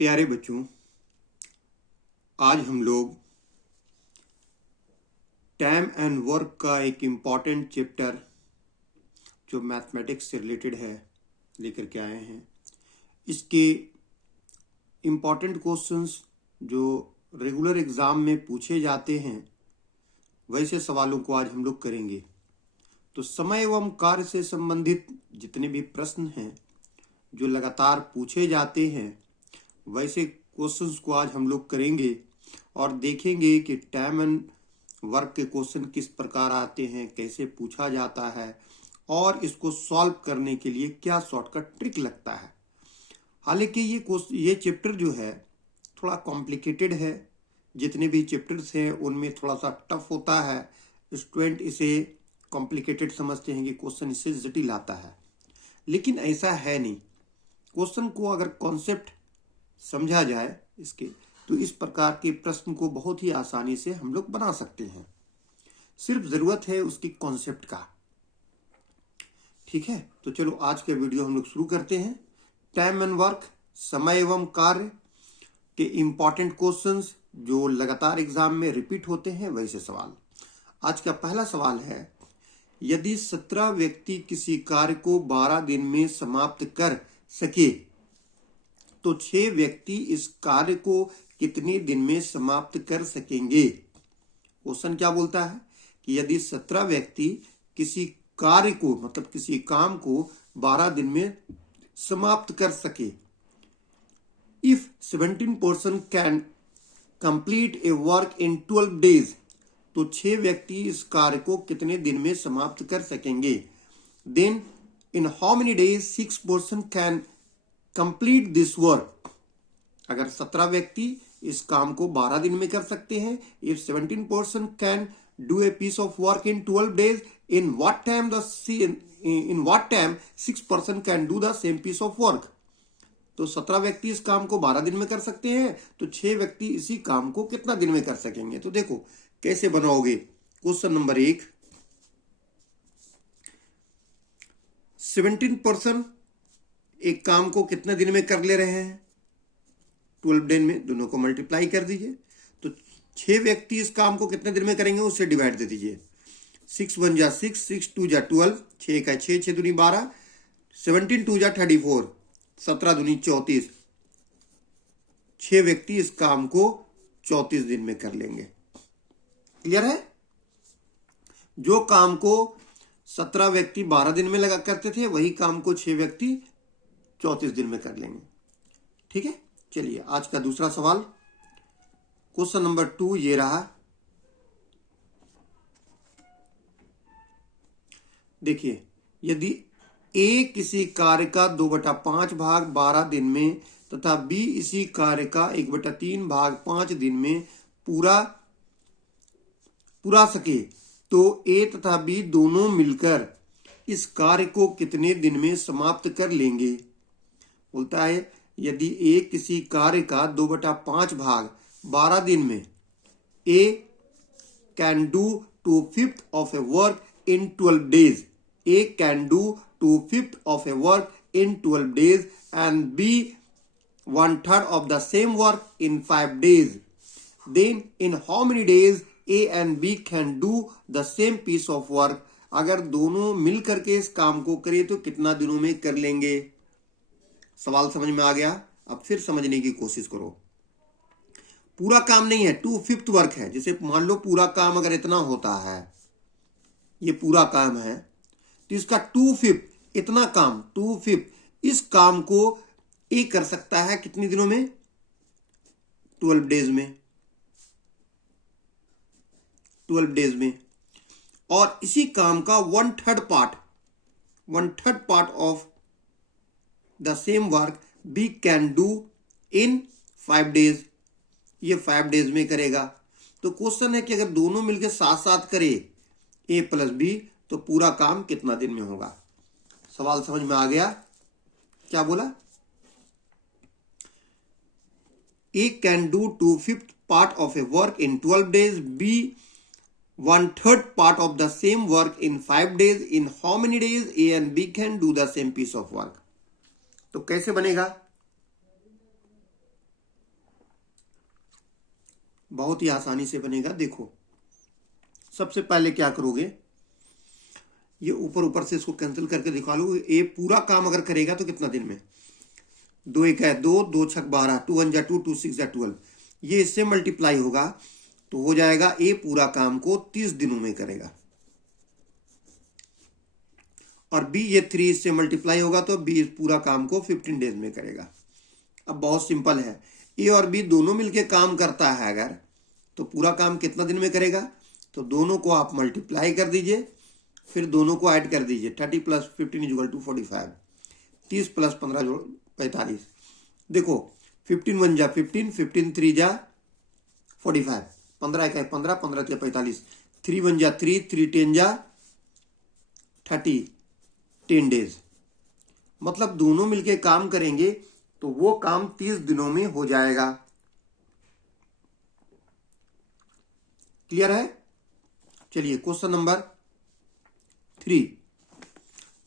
प्यारे बच्चों, आज हम लोग टाइम एंड वर्क का एक इम्पॉर्टेंट चैप्टर जो मैथमेटिक्स से रिलेटेड है लेकर के आए हैं। इसके इम्पॉर्टेंट क्वेश्चंस जो रेगुलर एग्ज़ाम में पूछे जाते हैं वैसे सवालों को आज हम लोग करेंगे। तो समय एवं कार्य से संबंधित जितने भी प्रश्न हैं जो लगातार पूछे जाते हैं वैसे क्वेश्चंस को आज हम लोग करेंगे और देखेंगे कि टाइम एंड वर्क के क्वेश्चन किस प्रकार आते हैं, कैसे पूछा जाता है और इसको सॉल्व करने के लिए क्या शॉर्टकट ट्रिक लगता है। हालांकि ये चैप्टर जो है थोड़ा कॉम्प्लिकेटेड है। जितने भी चैप्टर्स हैं उनमें थोड़ा सा टफ होता है। स्टूडेंट इसे कॉम्प्लिकेटेड समझते हैं कि क्वेश्चन इससे जटिल आता है, लेकिन ऐसा है नहीं। क्वेश्चन को अगर कॉन्सेप्ट समझा जाए इसके तो इस प्रकार के प्रश्न को बहुत ही आसानी से हम लोग बना सकते हैं। सिर्फ जरूरत है उसकी कॉन्सेप्ट का। ठीक है, तो चलो आज का वीडियो हम लोग शुरू करते हैं। टाइम एंड वर्क, समय एवं कार्य के इंपॉर्टेंट क्वेश्चंस जो लगातार एग्जाम में रिपीट होते हैं वैसे सवाल। आज का पहला सवाल है, यदि 17 व्यक्ति किसी कार्य को 12 दिन में समाप्त कर सके तो 6 व्यक्ति इस कार्य को कितने दिन में समाप्त कर सकेंगे। क्वेश्चन क्या बोलता है कि यदि 17 व्यक्ति किसी कार्य को मतलब किसी काम को 12 दिन में समाप्त कर सके, if 17 person can complete a work in 12 days, तो 6 व्यक्ति इस कार्य को कितने दिन में समाप्त कर सकेंगे। Then in how many days 6 person can complete this work. अगर 17 व्यक्ति इस काम को 12 दिन में कर सकते हैं, if 17 person can do a piece of work in 12 days, in what time 6 person can do the same piece of work. तो 17 व्यक्ति इस काम को 12 दिन में कर सकते हैं, तो 6 व्यक्ति इसी काम को कितना दिन में कर सकेंगे। तो देखो कैसे बनाओगे। क्वेश्चन नंबर 1, 17 पर्सन एक काम को कितने दिन में कर ले रहे हैं, 12 दिन में। दोनों को मल्टीप्लाई कर दीजिए, तो 6 व्यक्ति इस काम को कितने दिन में करेंगे उससे डिवाइड दे दीजिए। 6 1 जा 6, 6 2 जा 12, 6 का 6, 6 दूनी 12, 17 2 जा 34, 17 दूनी 34। 6 व्यक्ति इस काम को 34 दिन में कर लेंगे। क्लियर है। जो काम को 17 व्यक्ति 12 दिन में लगा करते थे वही काम को 6 व्यक्ति 34 दिन में कर लेंगे। ठीक है, चलिए आज का दूसरा सवाल, क्वेश्चन नंबर 2 ये रहा। देखिए, यदि ए किसी कार्य का 2/5 भाग 12 दिन में तथा बी इसी कार्य का 1/3 भाग 5 दिन में पूरा सके, तो ए तथा बी दोनों मिलकर इस कार्य को कितने दिन में समाप्त कर लेंगे। बोलता है यदि ए किसी कार्य का 2/5 भाग 12 दिन में, A can do 2/5 of a work in 12 days, A can do 2/5 of a work in 12 days and B 1/3 of the same work in 5 days, then in how many days A and B can do the same piece of work. अगर दोनों मिल करके इस काम को करें तो कितना दिनों में कर लेंगे। सवाल समझ में आ गया। अब फिर समझने की कोशिश करो। पूरा काम नहीं है, 2/5 वर्क है। जैसे मान लो पूरा काम अगर इतना होता है, ये पूरा काम है, तो इसका 2/5 इतना काम 2/5 इस काम को ए कर सकता है कितने दिनों में, 12 डेज में, 12 डेज में। और इसी काम का 1/3 part of the same work B can do in 5 days, ये 5 डेज में करेगा। तो क्वेश्चन है कि अगर दोनों मिलकर साथ साथ करे ए प्लस बी तो पूरा काम कितना दिन में होगा। सवाल समझ में आ गया। क्या बोला, A can do 2/5 part of a work in 12 days, B 1/3 part of the same work in 5 days, in how many days A and B can do the same piece of work. तो कैसे बनेगा, बहुत ही आसानी से बनेगा। देखो सबसे पहले क्या करोगे, ये ऊपर ऊपर से इसको कैंसिल करके दिखा लो। ये पूरा काम अगर करेगा तो कितना दिन में, 2 1 है 2, 2 6 12, 2 1 जा 2, 2 6 जा 12, ये इससे मल्टीप्लाई होगा तो हो जाएगा ए पूरा काम को 30 दिनों में करेगा। और बी ये 3 इससे मल्टीप्लाई होगा तो बी इस पूरा काम को 15 डेज में करेगा। अब बहुत सिंपल है, ए और बी दोनों मिलके काम करता है अगर, तो पूरा काम कितना दिन में करेगा, तो दोनों को आप मल्टीप्लाई कर दीजिए, फिर दोनों को ऐड कर दीजिए। 30 + 15 = 45, 30 + 15 45। देखो 15 1 जा 15, 15 3 जा 45, 15 1 15, 15 3 45, 3 1 जा 3, 3 10 जा 30, 10 डेज। मतलब दोनों मिलके काम करेंगे तो वो काम 30 दिनों में हो जाएगा। क्लियर है? चलिए क्वेश्चन नंबर 3।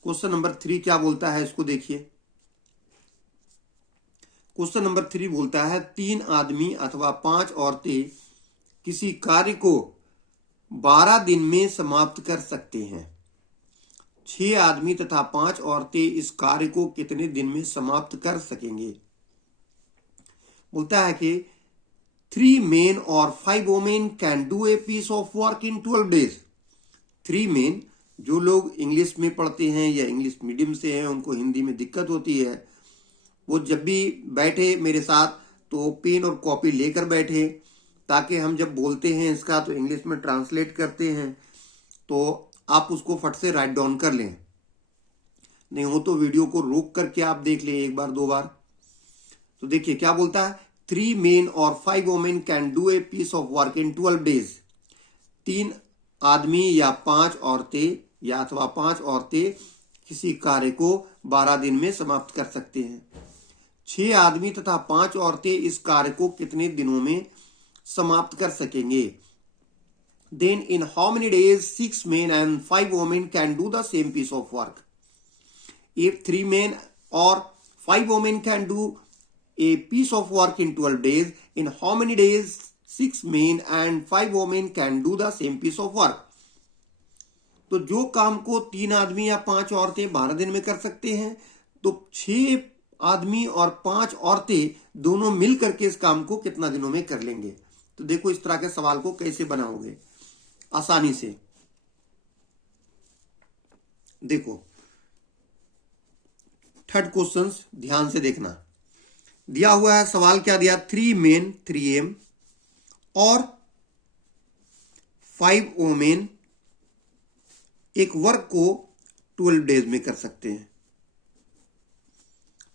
क्वेश्चन नंबर 3 क्या बोलता है इसको देखिए। क्वेश्चन नंबर 3 बोलता है 3 आदमी अथवा 5 औरतें किसी कार्य को 12 दिन में समाप्त कर सकते हैं। 6 आदमी तथा 5 औरतें इस कार्य को कितने दिन में समाप्त कर सकेंगे। बोलता है कि 3 men और 5 women can do a piece of work in 12 days। 3 men, जो लोग इंग्लिश में पढ़ते हैं या इंग्लिश मीडियम से हैं उनको हिंदी में दिक्कत होती है, वो जब भी बैठे मेरे साथ तो पेन और कॉपी लेकर बैठे, ताकि हम जब बोलते हैं इसका तो इंग्लिश में ट्रांसलेट करते हैं तो आप उसको फट से राइट डाउन कर लें। नहीं हो तो वीडियो को रोक करके आप देख लें 1 बार 2 बार। तो देखिए क्या बोलता है, 3 men और 5 women can do a piece of work in 12 days। 3 आदमी या 5 औरतें या अथवा 5 औरतें किसी कार्य को 12 दिन में समाप्त कर सकते हैं। 6 आदमी तथा 5 औरतें इस कार्य को कितने दिनों में समाप्त कर सकेंगे। Then in how many days 6 men and 5 women can do the same piece of work? If 3 men or 5 women can do a piece of work in 12 days, in how many days 6 men and 5 women can do the same piece of work? तो जो काम को 3 आदमी या 5 औरतें 12 दिन में कर सकते हैं, तो 6 आदमी और 5 औरतें दोनों मिल करके इस काम को कितना दिनों में कर लेंगे। तो देखो इस तरह के सवाल को कैसे बनाओगे आसानी से। देखो थर्ड क्वेश्चन ध्यान से देखना। दिया हुआ है सवाल क्या दिया, 3 men 3m और 5 women एक वर्क को 12 डेज में कर सकते हैं।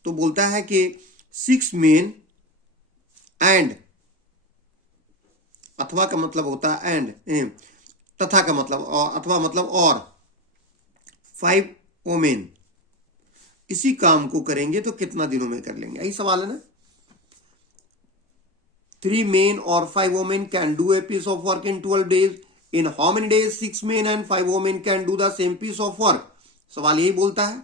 तो बोलता है कि 6 men एंड, अथवा का मतलब होता है एंड, तथा का मतलब और, अथवा मतलब और, 5 women इसी काम को करेंगे तो कितना दिनों में कर लेंगे। यही सवाल है ना। 3 men और 5 women can do a piece of work in 12 days। In how many days 6 men and 5 women can do the same piece of work? सवाल यही बोलता है।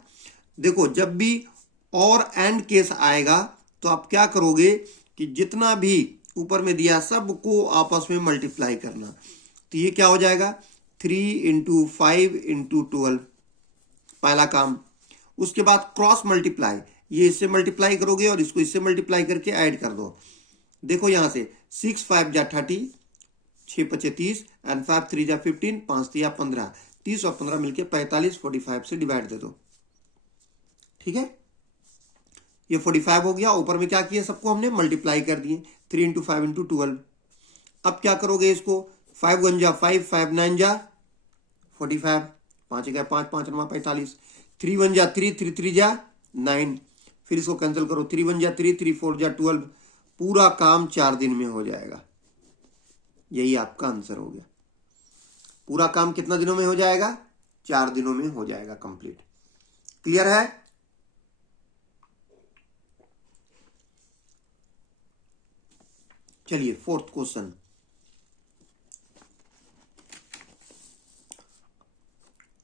देखो जब भी और एंड केस आएगा तो आप क्या करोगे कि जितना भी ऊपर में दिया सबको आपस में मल्टीप्लाई करना। तो ये क्या हो जाएगा, 3 × 5 × 12 पहला काम। उसके बाद क्रॉस मल्टीप्लाई, ये इससे मल्टीप्लाई करोगे और इसको इससे मल्टीप्लाई करके ऐड कर दो। देखो यहां से 6 5 जा 30, 6 5 30 एंड 5 3 जा 15, 5 3 15, 30 और 15 मिलके 45, 45 से डिवाइड दे दो। ठीक है, ये 45 हो गया। ऊपर में क्या किया, सबको हमने मल्टीप्लाई कर दिए, 3 × 5 × 12। अब क्या करोगे इसको, 5 1 जा 5, 5 9 जा 45, 5 1 5, 5 9 45, 3 1 जा 3, 3 3 जा 9। फिर इसको कैंसिल करो, 3 1 जा 3, 3 4 जा 12। पूरा काम 4 दिन में हो जाएगा। यही आपका आंसर हो गया। पूरा काम कितना दिनों में हो जाएगा, 4 दिनों में हो जाएगा कंप्लीट। क्लियर है? चलिए फोर्थ क्वेश्चन।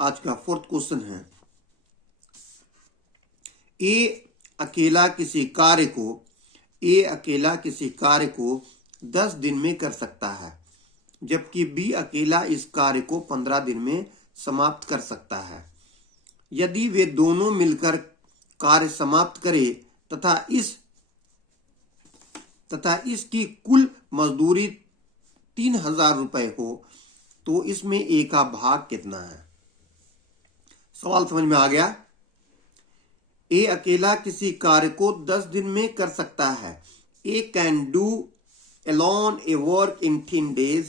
आज का फोर्थ क्वेश्चन है, ए अकेला किसी कार्य को 10 दिन में कर सकता है, जबकि बी अकेला इस कार्य को 15 दिन में समाप्त कर सकता है। यदि वे दोनों मिलकर कार्य समाप्त करें तथा इसकी कुल मजदूरी 3000 रुपए हो तो इसमें ए का भाग कितना है? सवाल समझ में आ गया? ए अकेला किसी कार्य को 10 दिन में कर सकता है। A can do alone a work in 10 days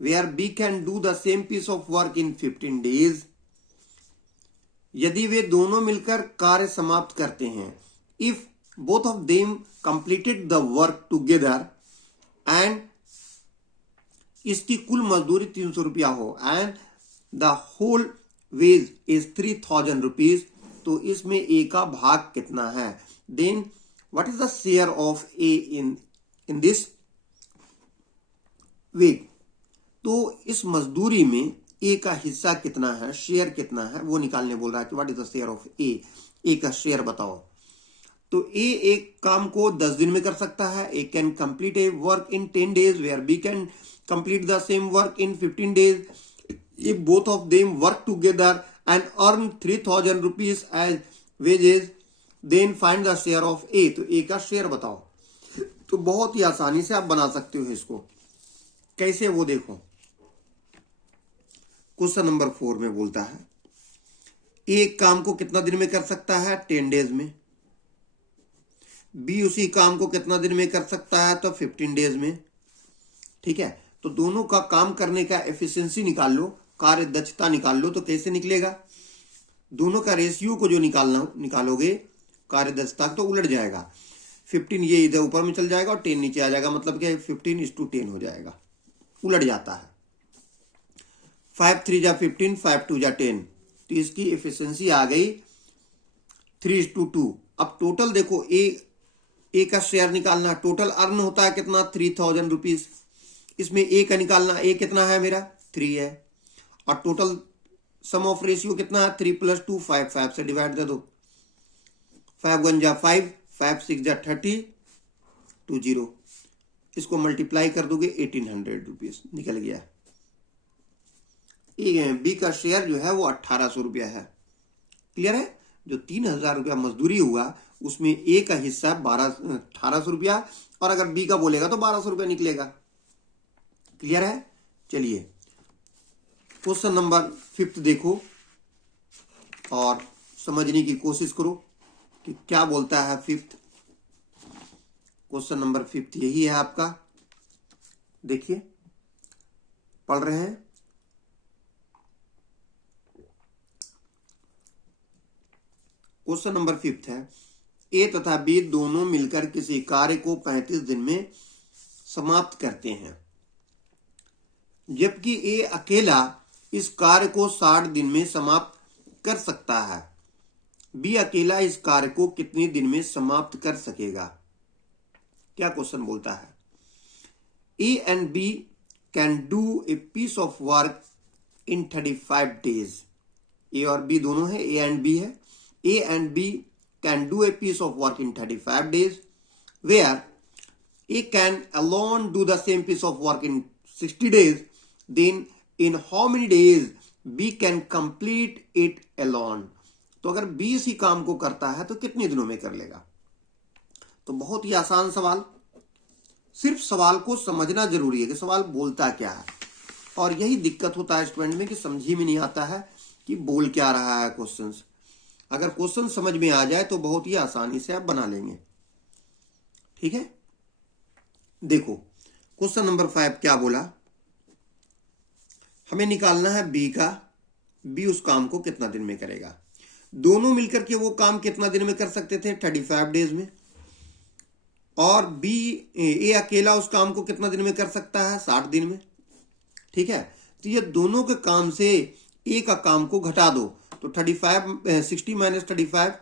where B can do the same piece of work in 15 days. यदि वे दोनों मिलकर कार्य समाप्त करते हैं, if both of them completed the work together and इसकी कुल मजदूरी 300 रुपया हो and the whole wage is 3000 rupees, तो इसमें ए का भाग कितना है? Then what is the share of A in this wage? तो इस मजदूरी में ए का हिस्सा कितना है, शेयर कितना है, वो निकालने बोल रहा है कि what is the share of A, A का शेयर बताओ। तो ए एक काम को 10 दिन में कर सकता है। A can complete a work in 10 days where B can complete the same work in 15 days. If both of them work together and earn 3000 rupees as wages, then find the share of A. तो A का share बताओ। तो बहुत ही आसानी से आप बना सकते हो इसको। कैसे, वो देखो। क्वेश्चन नंबर 4 में बोलता है एक काम को कितना दिन में कर सकता है? 10 days में। बी उसी काम को कितना दिन में कर सकता है? तो 15 days में। ठीक है, तो दोनों का काम करने का एफिशिएंसी निकाल लो, कार्य दक्षता निकाल लो। तो कैसे निकलेगा? दोनों का रेशियो को जो निकालोगे कार्य दक्षता तो उलट जाएगा। 15 ये इधर ऊपर में चल जाएगा और 10 नीचे आ जाएगा, मतलब कि 15:10 हो जाएगा, उलट जाता है। 5 3 जा 15, 5 2 जा 10, तो इसकी एफिशिएंसी आ गई 3:2। अब टोटल देखो, ए का शेयर निकालना। टोटल अर्न होता है कितना? 3000 रुपीज। इसमें ए का निकालना, ए कितना है मेरा? 3 है। और टोटल सम ऑफ रेशियो कितना है? 3 + 2 5, 5 से डिवाइड दे दो। 5 1 जा 5, 5 6 जा 30, 20। इसको मल्टीप्लाई कर दोगे 1800 रुपीज निकल गया। बी का शेयर जो है वो 1800 रुपया है। क्लियर है? जो 3000 रुपया मजदूरी हुआ उसमें ए का हिस्सा 1800 रुपया, और अगर बी का बोलेगा तो 1200 रुपया निकलेगा। क्लियर है? चलिए क्वेश्चन नंबर 5 देखो और समझने की कोशिश करो कि क्या बोलता है 5। क्वेश्चन नंबर 5 यही है आपका। देखिए, पढ़ रहे हैं। क्वेश्चन नंबर 5 है ए तथा बी दोनों मिलकर किसी कार्य को 35 दिन में समाप्त करते हैं, जबकि ए अकेला इस कार्य को 60 दिन में समाप्त कर सकता है। बी अकेला इस कार्य को कितने दिन में समाप्त कर सकेगा? क्या क्वेश्चन बोलता है? A and B can do a piece of work in 35 days। A और बी दोनों है, ए एंड बी है। A and B can do a piece of work in 35 days where A can alone do the same piece of work in 60 days. Then in how many days B can complete it alone? तो अगर B इसी काम को करता है तो कितने दिनों में कर लेगा? तो बहुत ही आसान सवाल। सिर्फ सवाल को समझना जरूरी है कि सवाल बोलता क्या है, और यही दिक्कत होता है स्टूडेंट में कि समझ ही में नहीं आता है कि बोल क्या रहा है क्वेश्चन। अगर क्वेश्चन समझ में आ जाए तो बहुत ही आसानी से आप बना लेंगे। ठीक है, देखो क्वेश्चन नंबर 5 क्या बोला? हमें निकालना है बी का, बी उस काम को कितना दिन में करेगा। दोनों मिलकर के वो काम कितना दिन में कर सकते थे? 35 days में। और बी ए अकेला उस काम को कितना दिन में कर सकता है? 60 दिन में। ठीक है, तो ये दोनों के काम से ए का काम को घटा दो, तो 60 - 35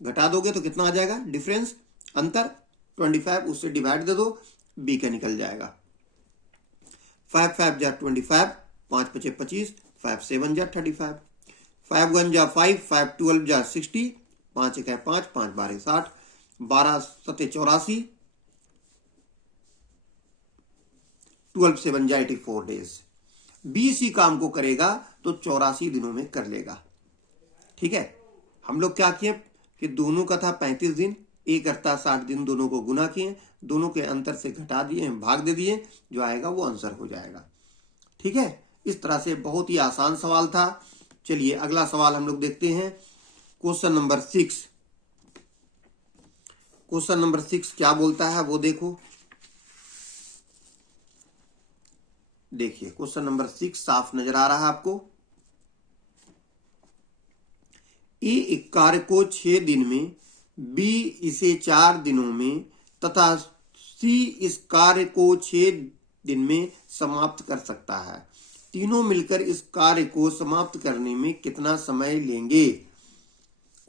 घटा दोगे तो कितना आ जाएगा? डिफरेंस, अंतर 25, उससे डिवाइड दे दो, बी का निकल जाएगा। 5 5 जा 25, 5 5 25, 5 7 जा 35, 5 1 जा 5, 5 12 जा 60, 5 1 5, 5 12 60, 12 7 84, 12 से बन जाए 84 डेज। बी इसी काम को करेगा तो 84 दिनों में कर लेगा। ठीक है, हम लोग क्या किए कि दोनों का था 35 दिन, ए करता 60 दिन, दोनों को गुना किए, दोनों के अंतर से घटा दिए, भाग दे दिए, जो आएगा वो आंसर हो जाएगा। ठीक है, इस तरह से बहुत ही आसान सवाल था। चलिए अगला सवाल हम लोग देखते हैं, क्वेश्चन नंबर 6। क्वेश्चन नंबर 6 क्या बोलता है वो देखो। देखिए क्वेश्चन नंबर 6 साफ नजर आ रहा है आपको। ए एक कार्य को 6 दिन में, बी इसे 4 दिनों में तथा सी इस कार्य को 6 दिन में समाप्त कर सकता है। तीनों मिलकर इस कार्य को समाप्त करने में कितना समय लेंगे।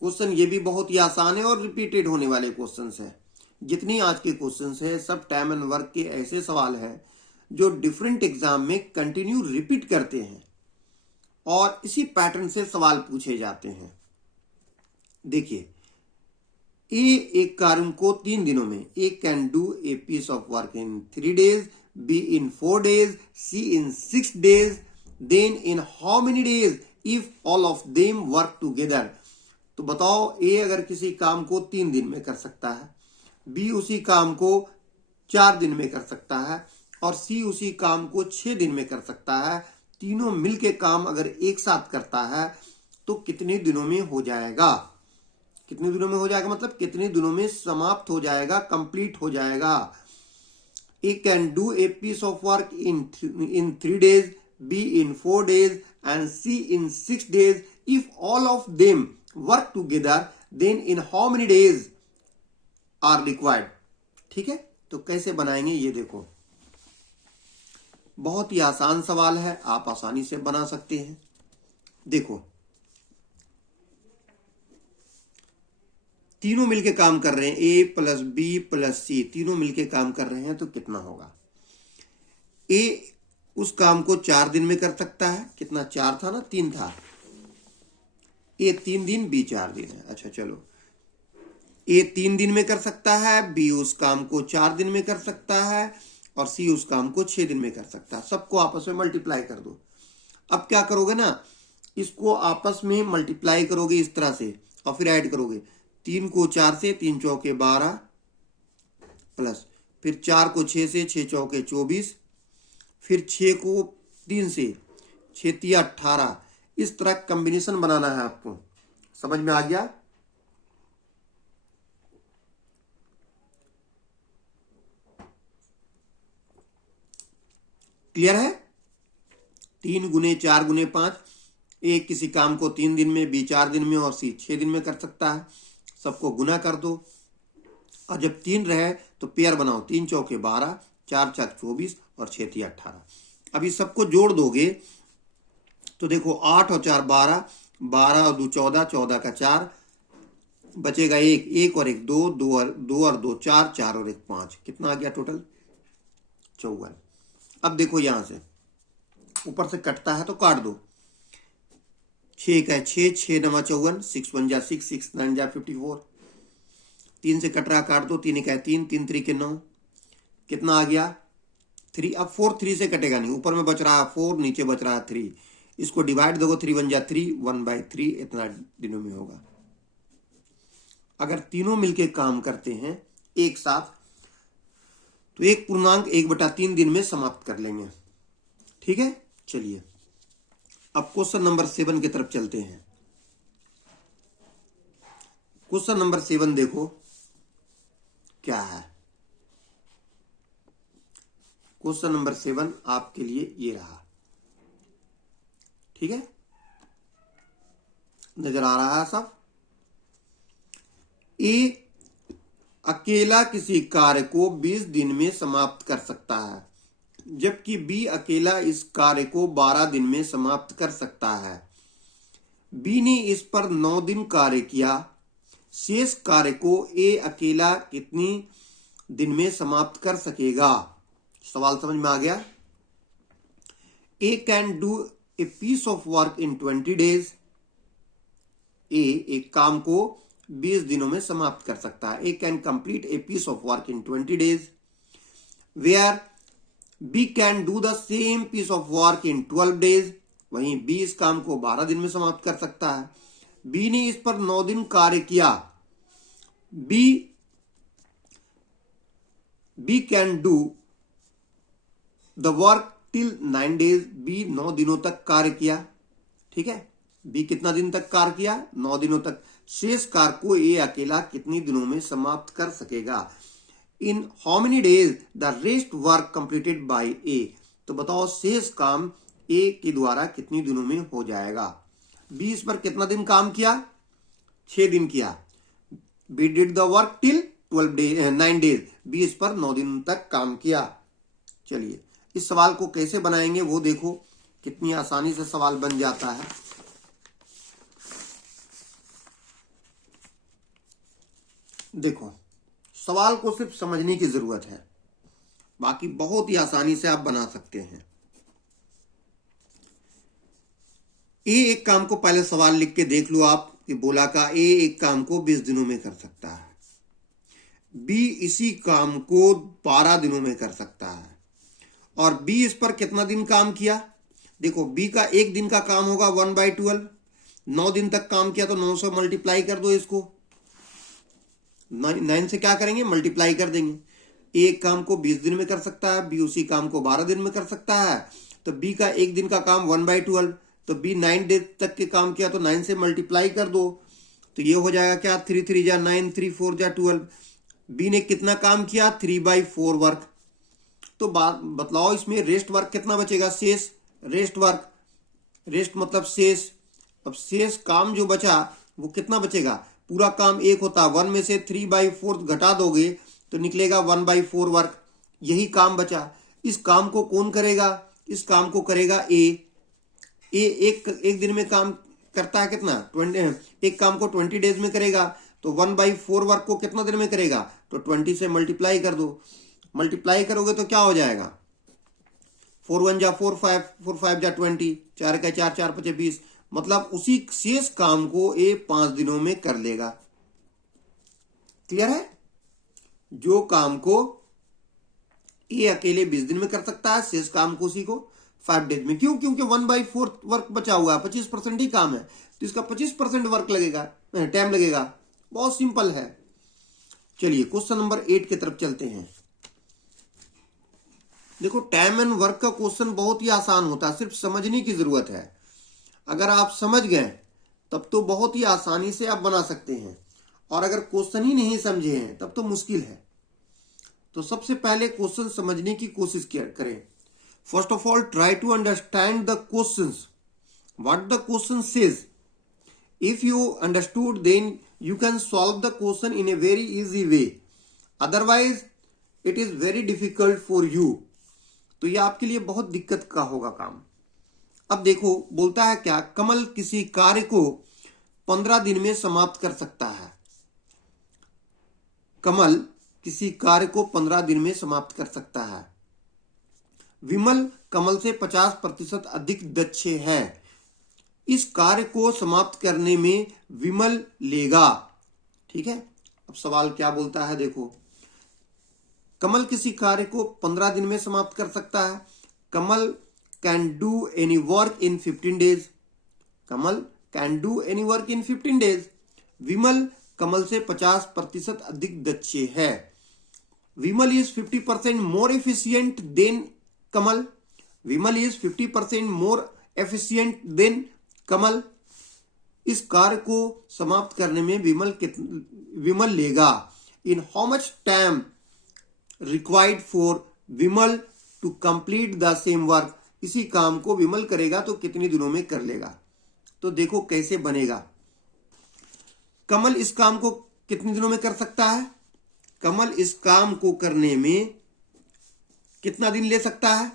क्वेश्चन ये भी बहुत ही आसान है और रिपीटेड होने वाले क्वेश्चंस है। जितनी आज के क्वेश्चंस है सब टाइम एंड वर्क के ऐसे सवाल हैं जो डिफरेंट एग्जाम में कंटिन्यू रिपीट करते हैं और इसी पैटर्न से सवाल पूछे जाते हैं। देखिए, ए एक कार्य को 3 दिनों में, A can do a piece of work in 3 days, B in 4 days, C in 6 days, then in how many days if all of them work together. तो बताओ, ए अगर किसी काम को 3 दिन में कर सकता है, बी उसी काम को 4 दिन में कर सकता है और सी उसी काम को 6 दिन में कर सकता है। तीनों मिलके काम अगर एक साथ करता है तो कितने दिनों में हो जाएगा। कितने दिनों में हो जाएगा मतलब कितने दिनों में समाप्त हो जाएगा, कंप्लीट हो जाएगा। A can do a piece of work in 3 days, B in 4 days and C in 6 days if all of them work together, then in how many days are required. ठीक है, तो कैसे बनाएंगे ये देखो। बहुत ही आसान सवाल है, आप आसानी से बना सकते हैं। देखो, तीनों मिलके काम कर रहे हैं, ए प्लस बी प्लस सी, तीनों मिलके काम कर रहे हैं तो कितना होगा। ए उस काम को 4 दिन में कर सकता है, कितना 4 था ना, 3 था। ए 3 दिन, बी 4 दिन है। अच्छा चलो, ए 3 दिन में कर सकता है, बी उस काम को 4 दिन में कर सकता है और सी उस काम को 6 दिन में कर सकता है। सबको आपस में मल्टीप्लाई कर दो। अब क्या करोगे ना, इसको आपस में मल्टीप्लाई करोगे इस तरह से और फिर ऐड करोगे। 3 को 4 से, 3 चौके 12 प्लस, फिर 4 को 6 से, 6 चौके 24, फिर 6 को 3 से, 6 तिया 18। इस तरह कॉम्बिनेशन बनाना है आपको। समझ में आ गया। क्लियर है। 3 गुने 4 गुने 5, ए किसी काम को 3 दिन में, बी 4 दिन में और सी 6 दिन में कर सकता है। सबको गुना कर दो और जब 3 रहे तो पेयर बनाओ। 3 चौके 12, 4 चौक 24 और 6 तिया 18। अभी सबको जोड़ दोगे तो देखो 8 और 4 12, 12 और 2 14, 14 का 4 बचेगा 1, 1 और 1 2, 2 और 2 4, 4 और 1 5। कितना आ गया टोटल 54। अब देखो यहां से ऊपर से कटता है तो काट दो। 6 का 6, 6 9 54, 6 1 जा 6, 6 9 जा 54। 3 से कट रहा, काट दो। 3 का 3, 3 3 के 9, कितना आ गया 3। अब 4 3 से कटेगा नहीं, ऊपर में बच रहा है 4, नीचे बच रहा है 3। इसको डिवाइड दोगे, 3 1 जा 3, 1/3 इतना दिनों में होगा। अगर तीनों मिलके काम करते हैं एक साथ तो 1 पूर्णांक 1/3 दिन में समाप्त कर लेंगे। ठीक है, चलिए अब क्वेश्चन नंबर 7 की तरफ चलते हैं। क्वेश्चन नंबर 7 देखो क्या है। क्वेश्चन नंबर 7 आपके लिए ये रहा। ठीक है, नजर आ रहा है सब। ए अकेला किसी कार्य को 20 दिन में समाप्त कर सकता है, जबकि बी अकेला इस कार्य को 12 दिन में समाप्त कर सकता है। बी ने इस पर 9 दिन कार्य किया। शेष कार्य को ए अकेला कितनी दिन में समाप्त कर सकेगा। सवाल समझ में आ गया। A can do a piece of work in 20 days। A एक काम को 20 दिनों में समाप्त कर सकता है। A can complete a piece of work in 20 days where B can do the same piece of work in 12 days, वहीं बी इस काम को 12 दिन में समाप्त कर सकता है। बी ने इस पर 9 दिन कार्य किया। B can do the work till 9 days, B 9 दिनों तक कार्य किया। ठीक है, बी कितना दिन तक कार्य किया? 9 दिनों तक। शेष कार्य को ए अकेला कितनी दिनों में समाप्त कर सकेगा? In how many days the rest work completed by A, तो बताओ शेष काम ए के द्वारा कितनी दिनों में हो जाएगा? बी इस पर कितना दिन काम किया? 6 दिन किया। B did the work till 9 days, B इस पर 9 दिन तक काम किया। चलिए इस सवाल को कैसे बनाएंगे वो देखो, कितनी आसानी से सवाल बन जाता है। देखो सवाल को सिर्फ समझने की जरूरत है, बाकी बहुत ही आसानी से आप बना सकते हैं। ए एक काम को, पहले सवाल लिख के देख लो आप कि बोला का ए एक काम को 20 दिनों में कर सकता है, बी इसी काम को 12 दिनों में कर सकता है, और बी इस पर कितना दिन काम किया? देखो बी का एक दिन का काम होगा 1/12, 9 दिन तक काम किया तो 9 से मल्टीप्लाई कर दो इसको, 9 से क्या करेंगे? मल्टीप्लाई कर देंगे। एक काम को 20 दिन में कर सकता है, बी उसी काम को 12 दिन में कर सकता है, तो बी का एक दिन का काम 1/12, तो बी 9 डेज तक के काम किया तो 9 से मल्टीप्लाई कर दो, तो ये हो जाएगा क्या? 3 3 जा 9, 3 4 जा 12। बी ने कितना काम किया? 3/4 वर्क। तो बात बतलाओ इसमें रेस्ट वर्क कितना बचेगा? शेष रेस्ट वर्क, रेस्ट मतलब शेष। अब शेष काम जो बचा वो कितना बचेगा? पूरा काम एक होता, 1 में से 3/4 घटा दोगे तो निकलेगा 1/4 वर्क, यही काम बचा। इस काम को कौन करेगा? इस काम को करेगा ए एक दिन में काम करता है कितना? 20। एक काम को 20 डेज में करेगा, तो 1/4 वर्क को कितना दिन में करेगा? तो 20 से मल्टीप्लाई कर दो। मल्टीप्लाई करोगे तो क्या हो जाएगा? 4 1 जा 4 5, 4 5 जा 20, 4 का 4, 4 5 20, मतलब उसी शेष काम को ए 5 दिनों में कर लेगा। क्लियर है? जो काम को ए अकेले 20 दिन में कर सकता है, शेष काम को उसी को 5 डेज में। क्यों? क्योंकि 1/4 वर्क बचा हुआ है, 25% ही काम है, तो इसका 25% वर्क लगेगा, टाइम लगेगा। बहुत सिंपल है। चलिए क्वेश्चन नंबर 8 की तरफ चलते हैं। देखो टाइम एंड वर्क का क्वेश्चन बहुत ही आसान होता है, सिर्फ समझने की जरूरत है। अगर आप समझ गए तब तो बहुत ही आसानी से आप बना सकते हैं, और अगर क्वेश्चन ही नहीं समझे हैं तब तो मुश्किल है। तो सबसे पहले क्वेश्चन समझने की कोशिश करें। First of all try to understand the questions, what the question says. If you understood then you can solve the question in a very easy way, otherwise it is very difficult for you। तो ये आपके लिए बहुत दिक्कत का होगा काम। अब देखो बोलता है क्या? कमल किसी कार्य को 15 दिन में समाप्त कर सकता है। कमल किसी कार्य को 15 दिन में समाप्त कर सकता है। विमल कमल से 50% अधिक दक्ष है। इस कार्य को समाप्त करने में विमल लेगा। ठीक है, अब सवाल क्या बोलता है देखो। कमल किसी कार्य को 15 दिन में समाप्त कर सकता है। Kamal can do any work in 15 days। Kamal can do any work in 15 days। Vimal Kamal से 50% अधिक दक्ष है। Vimal is 50% more efficient than Kamal. Vimal is 50% more efficient than Kamal. इस कार्य को समाप्त करने में विमल लेगा। In how much time required for Vimal to complete the same work. इसी काम को विमल करेगा तो कितने दिनों में कर लेगा। तो देखो कैसे बनेगा। कमल इस काम को कितने दिनों में कर सकता है? कमल इस काम को करने में कितना दिन ले सकता है?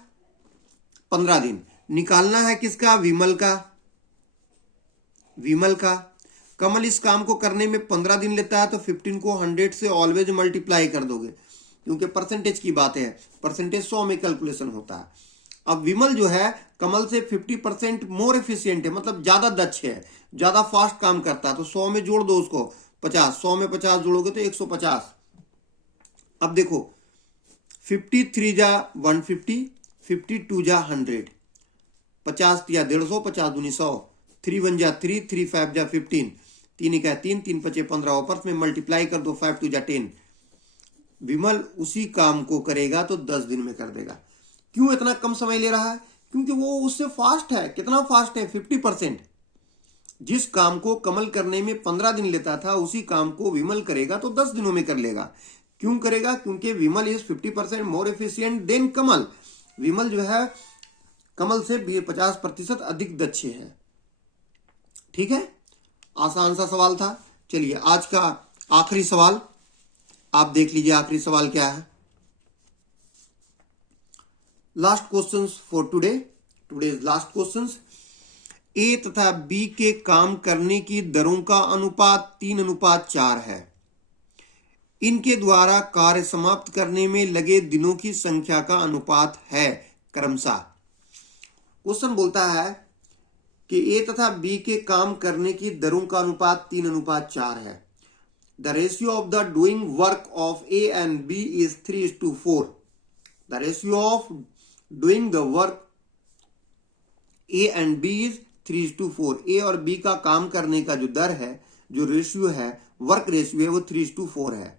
15 दिन। निकालना है किसका? विमल का। विमल का। कमल इस काम को करने में 15 दिन लेता है, तो 15 को 100 से ऑलवेज मल्टीप्लाई कर दोगे, क्योंकि परसेंटेज की बात है, परसेंटेज 100 में कैलकुलेशन होता है। अब विमल जो है कमल से 50% मोर एफिशिएंट है, मतलब ज्यादा दक्ष है, ज्यादा फास्ट काम करता है, तो 100 में जोड़ दो उसको 50, 100 में 50 जोड़ोगे तो 150। अब देखो 53 जा 150, 52 जा 100, 50 या 150, 50 दूनी 100, 3 1 जा 3, 3 5 जा 15, 3 1 3, 3 5 15, ऊपर में मल्टीप्लाई कर दो, 5 2 जा 10। विमल उसी काम को करेगा तो 10 दिन में कर देगा। क्यों इतना कम समय ले रहा है? क्योंकि वो उससे फास्ट है। कितना फास्ट है? 50%। जिस काम को कमल करने में 15 दिन लेता था, उसी काम को विमल करेगा तो 10 दिनों में कर लेगा। क्यों करेगा? क्योंकि विमल is 50% more efficient than Kamal. विमल जो है कमल से 50% अधिक दक्ष है। ठीक है, आसान सा सवाल था। चलिए आज का आखिरी सवाल आप देख लीजिए। आखिरी सवाल क्या है? Last questions for today. Today's last questions. A तथा बी के काम करने की दरों का अनुपात 3:4 है। इनके द्वारा कार्य समाप्त करने में लगे दिनों की संख्या का अनुपात है क्रमशः। क्वेश्चन बोलता है कि ए तथा बी के काम करने की दरों का अनुपात 3:4 है। The ratio of the doing work of A and B is 3:4. The ratio of doing the work A and B is 3:4. A और B का काम करने का जो दर है, जो रेशियो है, वर्क रेशियो है, वो 3:4 है।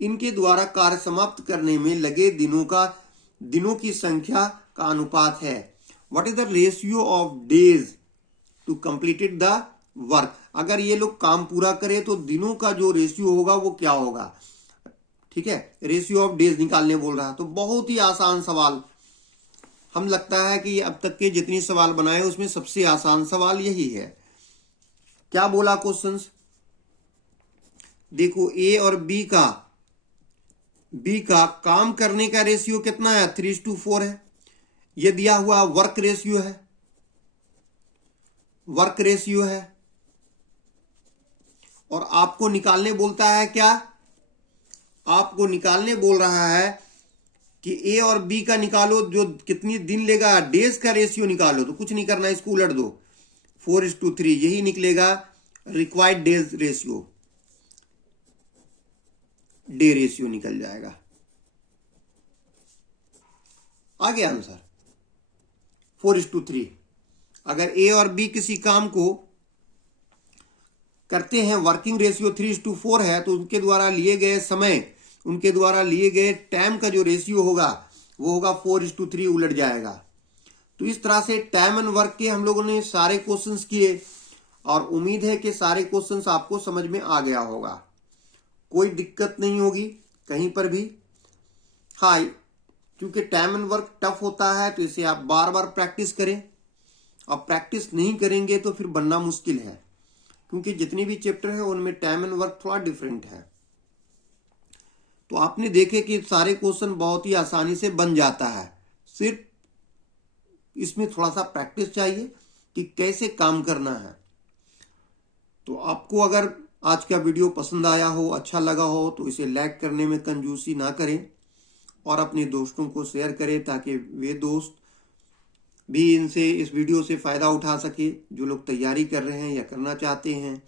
इनके द्वारा कार्य समाप्त करने में लगे दिनों की संख्या का अनुपात है। What is the ratio of days to completed the work? अगर ये लोग काम पूरा करें तो दिनों का जो रेशियो होगा वो क्या होगा? ठीक है, रेशियो ऑफ डेज निकालने बोल रहा है। तो बहुत ही आसान सवाल। हम लगता है कि अब तक के जितनी सवाल बनाए उसमें सबसे आसान सवाल यही है। क्या बोला क्वेश्चंस? देखो, ए और बी का काम करने का रेशियो कितना है? 3:4 है। ये दिया हुआ वर्क रेशियो है, वर्क रेशियो है। और आपको निकालने बोलता है क्या? आपको निकालने बोल रहा है कि ए और बी का निकालो, जो कितनी दिन लेगा, डेज का रेशियो निकालो। तो कुछ नहीं करना, इसको उलट दो, 4:3, यही निकलेगा required days ratio. Day ratio निकल जाएगा। आगे आंसर 4:3। अगर ए और बी किसी काम को करते हैं, वर्किंग रेशियो 3:4 है, तो उनके द्वारा लिए गए समय, उनके द्वारा लिए गए टाइम का जो रेशियो होगा वो होगा 4:3, उलट जाएगा। तो इस तरह से टाइम एंड वर्क के हम लोगों ने सारे क्वेश्चंस किए और उम्मीद है कि सारे क्वेश्चंस आपको समझ में आ गया होगा। कोई दिक्कत नहीं होगी कहीं पर भी। हाँ, क्योंकि टाइम एंड वर्क टफ होता है तो इसे आप बार बार प्रैक्टिस करें। और प्रैक्टिस नहीं करेंगे तो फिर बनना मुश्किल है, क्योंकि जितनी भी चैप्टर है उनमें टाइम एंड वर्क थोड़ा डिफरेंट है। तो आपने देखे कि सारे क्वेश्चन बहुत ही आसानी से बन जाता है। सिर्फ इसमें थोड़ा सा प्रैक्टिस चाहिए कि कैसे काम करना है। तो आपको अगर आज का वीडियो पसंद आया हो, अच्छा लगा हो, तो इसे लाइक करने में कंजूसी ना करें और अपने दोस्तों को शेयर करें, ताकि वे दोस्त भी इस वीडियो से फ़ायदा उठा सके, जो लोग तैयारी कर रहे हैं या करना चाहते हैं।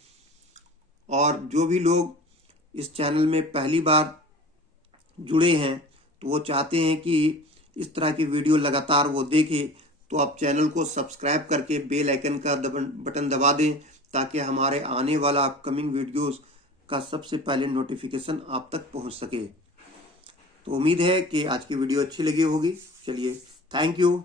और जो भी लोग इस चैनल में पहली बार जुड़े हैं तो वो चाहते हैं कि इस तरह की वीडियो लगातार वो देखें, तो आप चैनल को सब्सक्राइब करके बेल आइकन का बटन दबा दें, ताकि हमारे आने वाला अपकमिंग वीडियोस का सबसे पहले नोटिफिकेशन आप तक पहुंच सके। तो उम्मीद है कि आज की वीडियो अच्छी लगी होगी। चलिए, थैंक यू।